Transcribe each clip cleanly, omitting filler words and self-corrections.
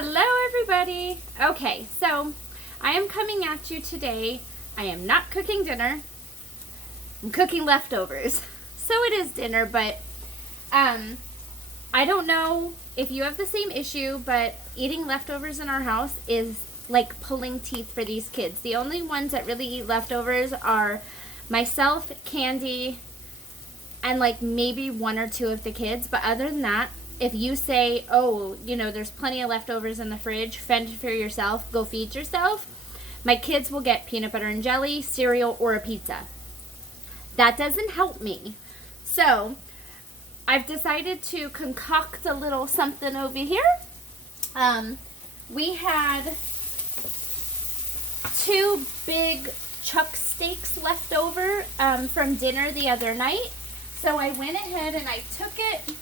Hello, everybody. Okay, so I am coming at you today. I am not cooking dinner. I'm cooking leftovers. So it is dinner, but I don't know if you have the same issue, but eating leftovers in our house is like pulling teeth for these kids. The only ones that really eat leftovers are myself, Candy, and like maybe one or two of the kids. But other than that, if you say, oh, there's plenty of leftovers in the fridge, fend for yourself, go feed yourself, my kids will get peanut butter and jelly, cereal, or a pizza. That doesn't help me. So I've decided to concoct a little something over here. We had 2 big chuck steaks left over from dinner the other night. So I went ahead and I took it.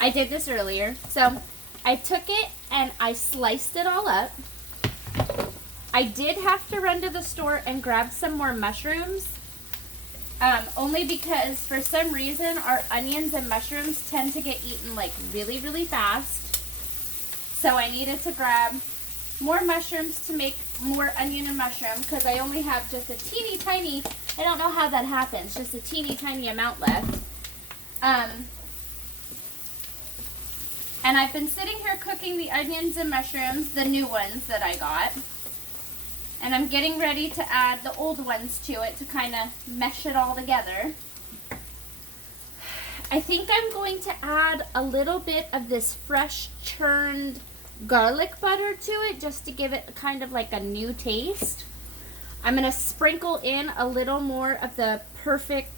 I did this earlier. So I took it and I sliced it all up. I did have to run to the store and grab some more mushrooms. Only because for some reason our onions and mushrooms tend to get eaten like really, really fast. So I needed to grab more mushrooms to make more onion and mushroom because I only have just a teeny tiny, I don't know how that happens, just a teeny tiny amount left. And I've been sitting here cooking the onions and mushrooms, the new ones that I got. And I'm getting ready to add the old ones to it to kind of mesh it all together. I think I'm going to add a little bit of this fresh churned garlic butter to it just to give it kind of like a new taste. I'm going to sprinkle in a little more of the perfect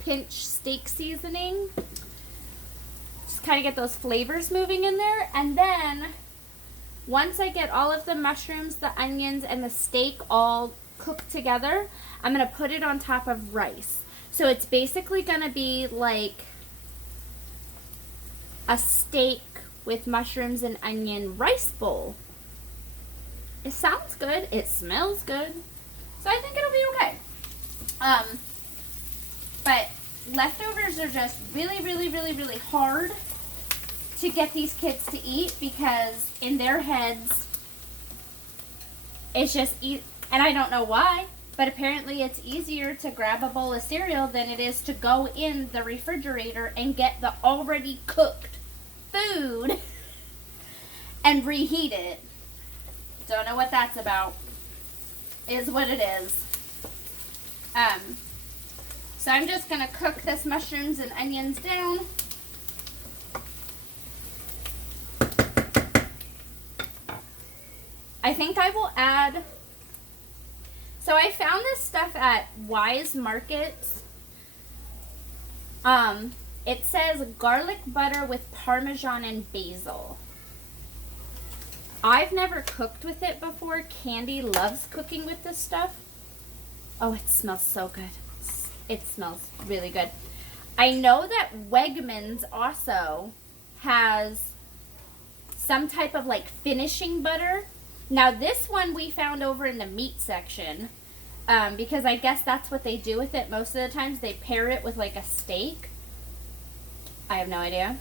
pinch steak seasoning. Just kind of get those flavors moving in there. And then once I get all of the mushrooms, the onions, and the steak all cooked together, I'm going to put it on top of rice. So it's basically going to be like a steak with mushrooms and onion rice bowl. It sounds good. It smells good. So I think it'll be okay. But leftovers are just really, really, really, really hard to get these kids to eat because in their heads it's just eat, and I don't know why, but apparently it's easier to grab a bowl of cereal than it is to go in the refrigerator and get the already cooked food and reheat it. Don't know what that's about. Is what it is. So I'm just gonna cook this mushrooms and onions down. I think I will add, so I found this stuff at Wise Markets. It says garlic butter with Parmesan and basil. I've never cooked with it before. Candy loves cooking with this stuff. Oh, it smells so good. It smells really good. I know that Wegmans also has some type of like finishing butter. Now this one we found over in the meat section because I guess that's what they do with it most of the times. They pair it with like a steak. I have no idea.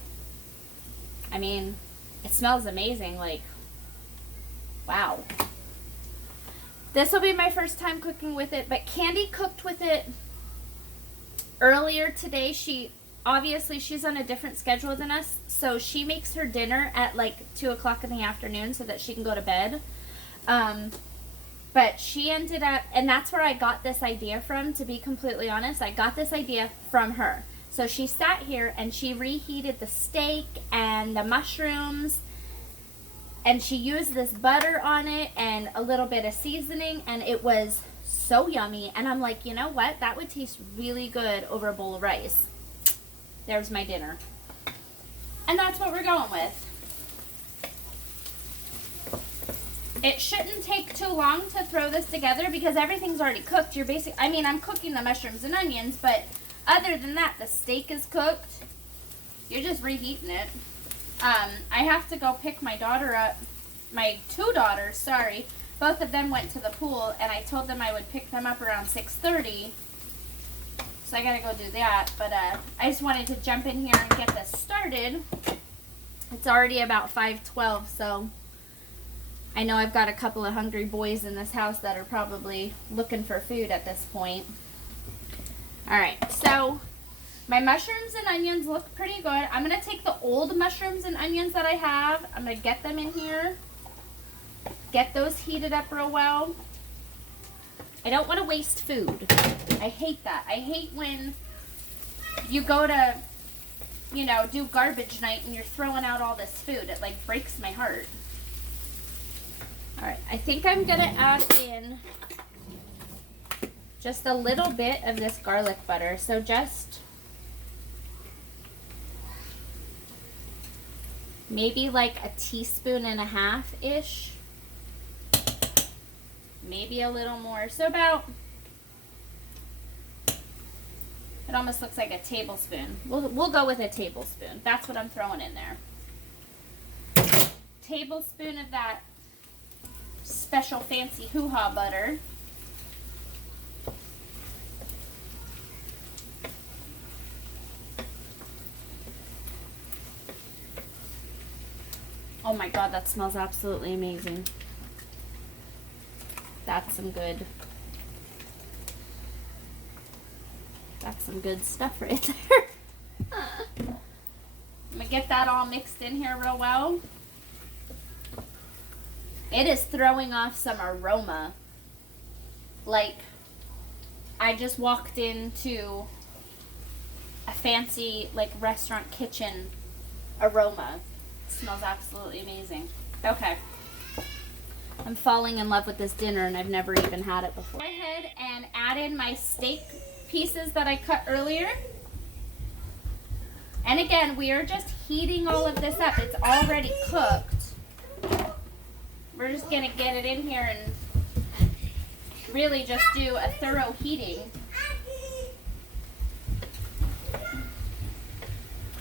I mean, it smells amazing. Like, wow. This will be my first time cooking with it, but Candy cooked with it earlier today. She's on a different schedule than us, so she makes her dinner at like 2 o'clock in the afternoon so that she can go to bed. But she ended up, and that's where I got this idea from, to be completely honest. I got this idea from her. So she sat here and she reheated the steak and the mushrooms, and she used this butter on it and a little bit of seasoning, and it was so yummy. And I'm like, you know what? That would taste really good over a bowl of rice. There's my dinner. And that's what we're going with. It shouldn't take too long to throw this together because everything's already cooked. I'm cooking the mushrooms and onions, but other than that, the steak is cooked. You're just reheating it. I have to go pick my daughter up. My 2 daughters, sorry. Both of them went to the pool, and I told them I would pick them up around 6:30. So I gotta go do that. But I just wanted to jump in here and get this started. It's already about 5:12, so I know I've got a couple of hungry boys in this house that are probably looking for food at this point. Alright, so my mushrooms and onions look pretty good. I'm going to take the old mushrooms and onions that I have. I'm going to get them in here. Get those heated up real well. I don't want to waste food. I hate that. I hate when you go to, you know, do garbage night and you're throwing out all this food. It like breaks my heart. Alright, I think I'm going to add in just a little bit of this garlic butter. So just maybe like a teaspoon and a half-ish. Maybe a little more. So about, it almost looks like a tablespoon. We'll go with a tablespoon. That's what I'm throwing in there. Tablespoon of that special fancy hoo-ha butter. Oh my god, that smells absolutely amazing. That's some good stuff right there. I'm gonna get that all mixed in here real well. It is throwing off some aroma. Like, I just walked into a fancy, like, restaurant kitchen aroma. It smells absolutely amazing. Okay. I'm falling in love with this dinner and I've never even had it before. Go ahead and add in my steak pieces that I cut earlier. And again, we are just heating all of this up. It's already cooked. We're just gonna get it in here and really just do a thorough heating.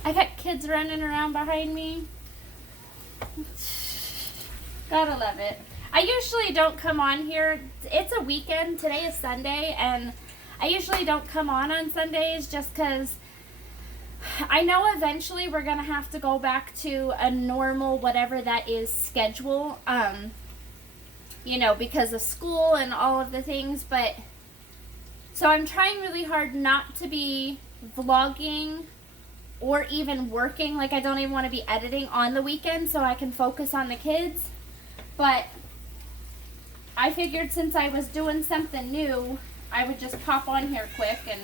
I've got kids running around behind me. Gotta love it. I usually don't come on here. It's a weekend. Today is Sunday, and I usually don't come on Sundays just because I know eventually we're going to have to go back to a normal whatever that is schedule, you know, because of school and all of the things, but so I'm trying really hard not to be vlogging or even working. Like, I don't even want to be editing on the weekend so I can focus on the kids. But I figured since I was doing something new, I would just pop on here quick and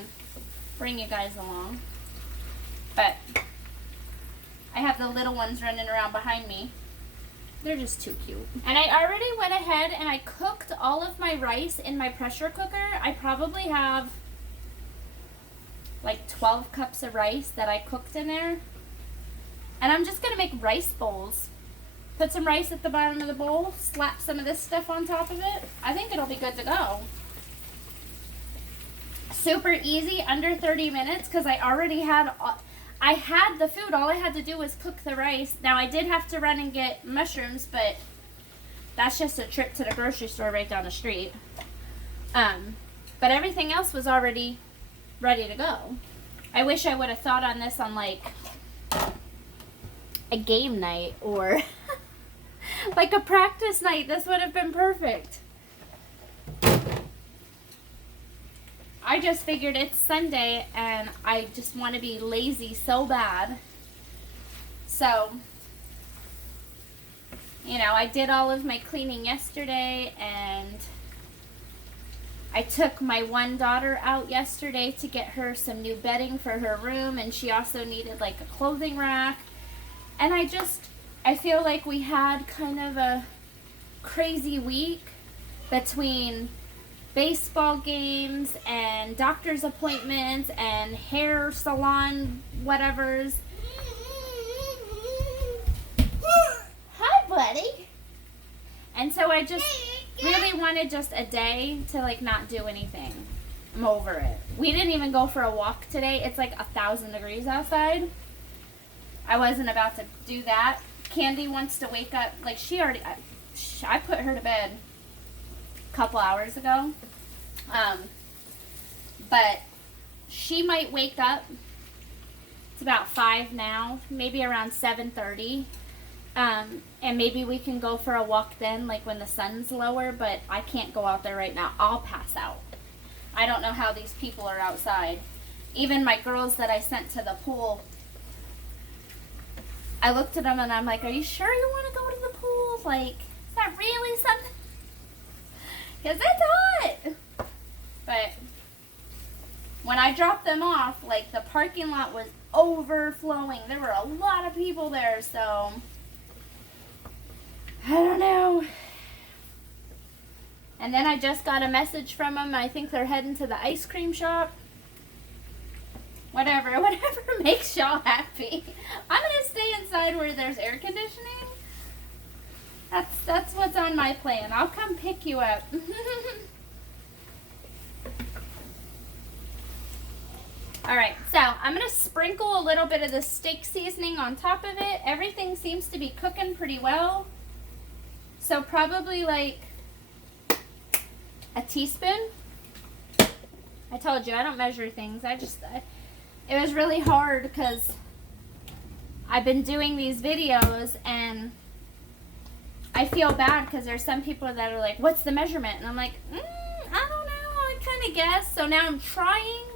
bring you guys along. But I have the little ones running around behind me. They're just too cute. And I already went ahead and I cooked all of my rice in my pressure cooker. I probably have like 12 cups of rice that I cooked in there. And I'm just going to make rice bowls. Put some rice at the bottom of the bowl, slap some of this stuff on top of it. I think it'll be good to go. Super easy, under 30 minutes, because I already had, I had the food. All I had to do was cook the rice. Now, I did have to run and get mushrooms, but that's just a trip to the grocery store right down the street. But everything else was already ready to go. I wish I would have thought on this on, like, a game night or like a practice night. This would have been perfect. I just figured it's Sunday and I just want to be lazy so bad. So, you know, I did all of my cleaning yesterday and I took my one daughter out yesterday to get her some new bedding for her room, and she also needed like a clothing rack. And I feel like we had kind of a crazy week between baseball games and doctor's appointments and hair salon whatevers. Hi, buddy. And so I just really wanted just a day to like not do anything. I'm over it. We didn't even go for a walk today. It's like 1,000 degrees outside. I wasn't about to do that. Candy wants to wake up. Like, I put her to bed a couple hours ago. But she might wake up It's about 5 now, maybe around 7:30. And maybe we can go for a walk then, like when the sun's lower, but I can't go out there right now. I'll pass out. I don't know how these people are outside. Even my girls that I sent to the pool, I looked at them and I'm like, are you sure you want to go to the pool? Like, is that really something? Because it's hot. But when I dropped them off, like, the parking lot was overflowing. There were a lot of people there, so I don't know. And then I just got a message from them. I think they're heading to the ice cream shop. Whatever makes y'all happy. I'm gonna stay inside where there's air conditioning. That's what's on my plan. I'll come pick you up. Alright, so I'm gonna sprinkle a little bit of the steak seasoning on top of it. Everything seems to be cooking pretty well. So probably like a teaspoon. I told you I don't measure things. It was really hard because I've been doing these videos and I feel bad because there's some people that are like, what's the measurement? And I'm like, I don't know. I kind of guess. So now I'm trying.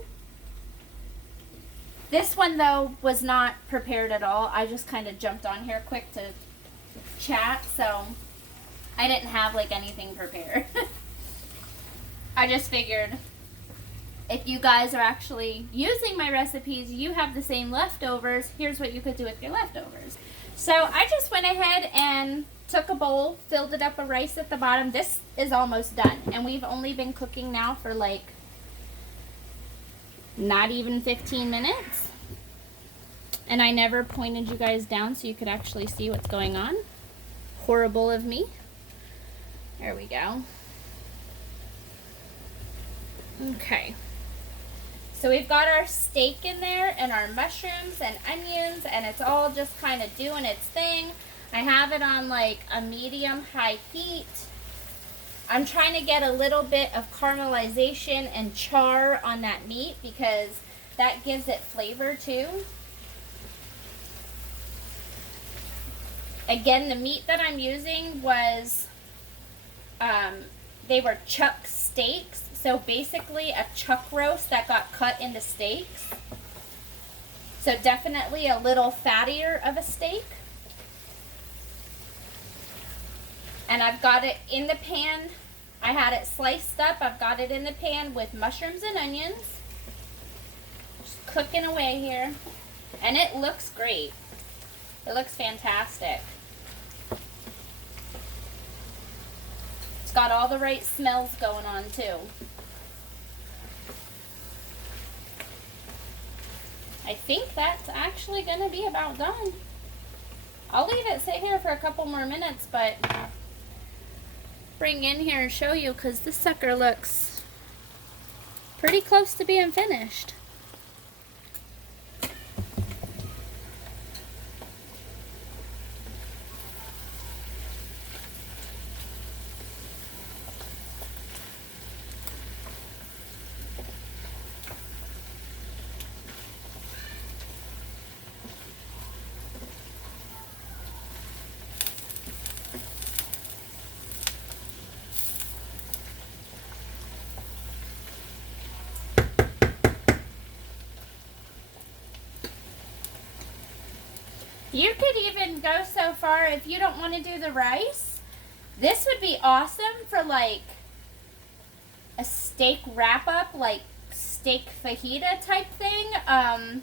This one, though, was not prepared at all. I just kind of jumped on here quick to chat. So I didn't have like anything prepared. I just figured if you guys are actually using my recipes, you have the same leftovers. Here's what you could do with your leftovers. So I just went ahead and took a bowl, filled it up with rice at the bottom. This is almost done. And we've only been cooking now for like not even 15 minutes. And I never pointed you guys down so you could actually see what's going on. Horrible of me. There we go. Okay. So we've got our steak in there and our mushrooms and onions, and it's all just kind of doing its thing. I have it on like a medium-high heat. I'm trying to get a little bit of caramelization and char on that meat because that gives it flavor too. Again, the meat that I'm using was, they were chuck steaks. So basically a chuck roast that got cut into steaks. So definitely a little fattier of a steak. And I've got it in the pan. I had it sliced up. I've got it in the pan with mushrooms and onions. Just cooking away here. And it looks great. It looks fantastic. It's got all the right smells going on too. I think that's actually going to be about done. I'll leave it sit here for a couple more minutes, but bring in here and show you because this sucker looks pretty close to being finished. You could even go so far if you don't want to do the rice. This would be awesome for like a steak wrap up, like steak fajita type thing. I'm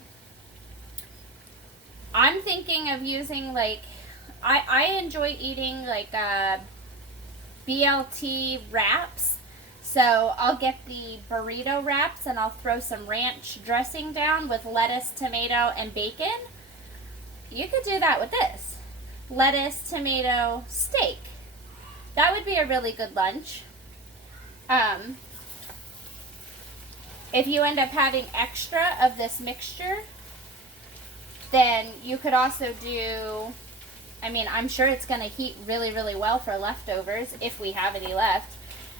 thinking of using like, I enjoy eating like BLT wraps. So I'll get the burrito wraps and I'll throw some ranch dressing down with lettuce, tomato, and bacon. You could do that with this. Lettuce, tomato, steak. That would be a really good lunch. If you end up having extra of this mixture, then you could also do, I mean, I'm sure it's going to heat really, really well for leftovers if we have any left.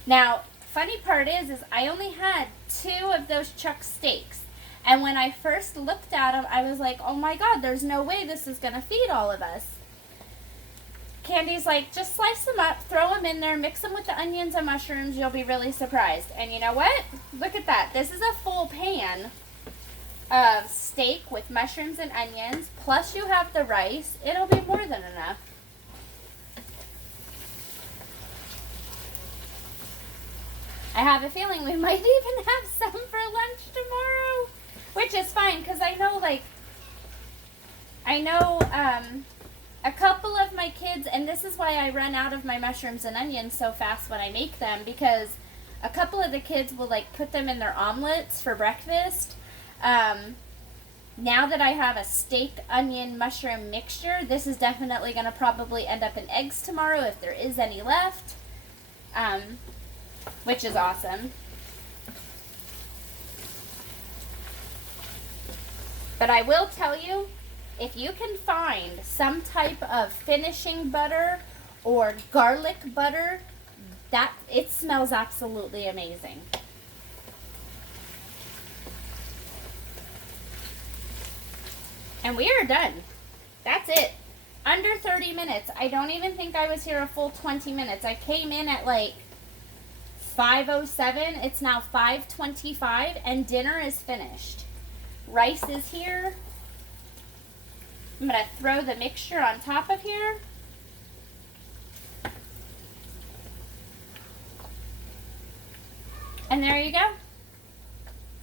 Now, funny part is I only had 2 of those chuck steaks. And when I first looked at them, I was like, oh my God, there's no way this is going to feed all of us. Candy's like, just slice them up, throw them in there, mix them with the onions and mushrooms. You'll be really surprised. And you know what? Look at that. This is a full pan of steak with mushrooms and onions. Plus you have the rice. It'll be more than enough. I have a feeling we might even have some for lunch tomorrow. Which is fine, because I know a couple of my kids, and this is why I run out of my mushrooms and onions so fast when I make them, because a couple of the kids will like put them in their omelets for breakfast. Now that I have a steak, onion, mushroom mixture, this is definitely going to probably end up in eggs tomorrow if there is any left, which is awesome. But I will tell you, if you can find some type of finishing butter or garlic butter, that it smells absolutely amazing. And we are done. That's it. Under 30 minutes. I don't even think I was here a full 20 minutes. I came in at like 5:07. It's now 5:25 and dinner is finished. Rice is here. I'm going to throw the mixture on top of here. And there you go.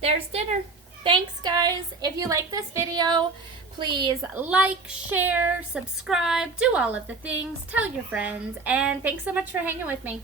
There's dinner. Thanks, guys. If you like this video, please like, share, subscribe, do all of the things, tell your friends, and thanks so much for hanging with me.